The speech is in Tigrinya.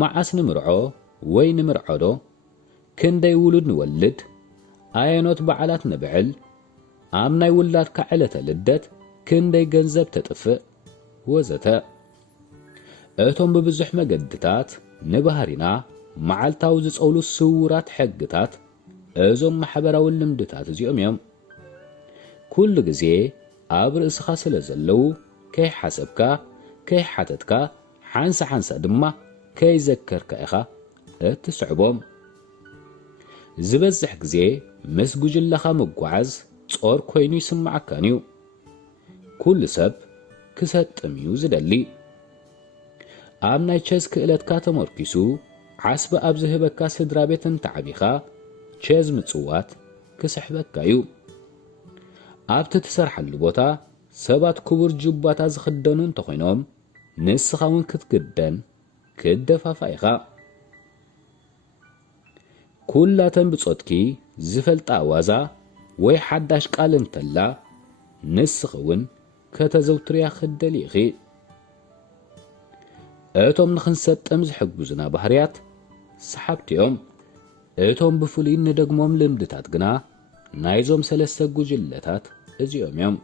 መዓስ ንምርዖ ወይ ንምርዖዶ ክንደይ ውሉድ ንወልድ ኣየኖት በዓላት ነብዕል ኣብ ናይ ውላድካ ዕለተ ልደት ክንደይ ገንዘብ ተጥፍእ ወዘተ እቶም ብብዙሕ መገድታት ንባህሪና መዓልታዊ ዝጸውሉ ስውራት ሕግታት እዞም ማሕበራዊ ልምድታት እዚኦም እዮም ኩሉ ግዜ ኣብ ርእስኻ ስለ ዘለው ከይሓሰብካ ከይሓተትካ ሓንሳ ድማ ከይዘከርካ ኢኻ እትስዕቦም ዝበዝሕ ግዜ ምስ ጉጅለኻ መጓዓዝ ጾር ኮይኑ ይስማዓካን እዩ ኩሉ ሰብ ክሰጥም እዩ ዝደሊ ኣብ ናይ ቸዝ ክእለትካ ተመርኪሱ ዓስቢ ኣብ ዝህበካ ስድራ ቤት እንተዓቢኻ ቸዝ ምጽዋት ክስሕበካ እዩ ኣብቲ ትሰርሐሉ ቦታ ሰባት ክቡር ጅባታ ዝኽደኑ እንተኾይኖም ንስኻ እውን ክትግደን ክደፋፋ ኢኻ ኩላተን ብጾትኪ ዝፈልጣ ዋዛ ወይ ሓዳሽ ቃል እንተላ ንስኻ እውን ከተዘውትርያ ክደሊ ኢኺ እቶም ንኽንሰጥም ዝሕግዙና ባህርያት ሰሓብቲ እዮም እቶም ብፍሉይ ንደግሞም ልምድታት ግና ናይዞም ሰለስተ ጉጅለታት እዚኦም እዮም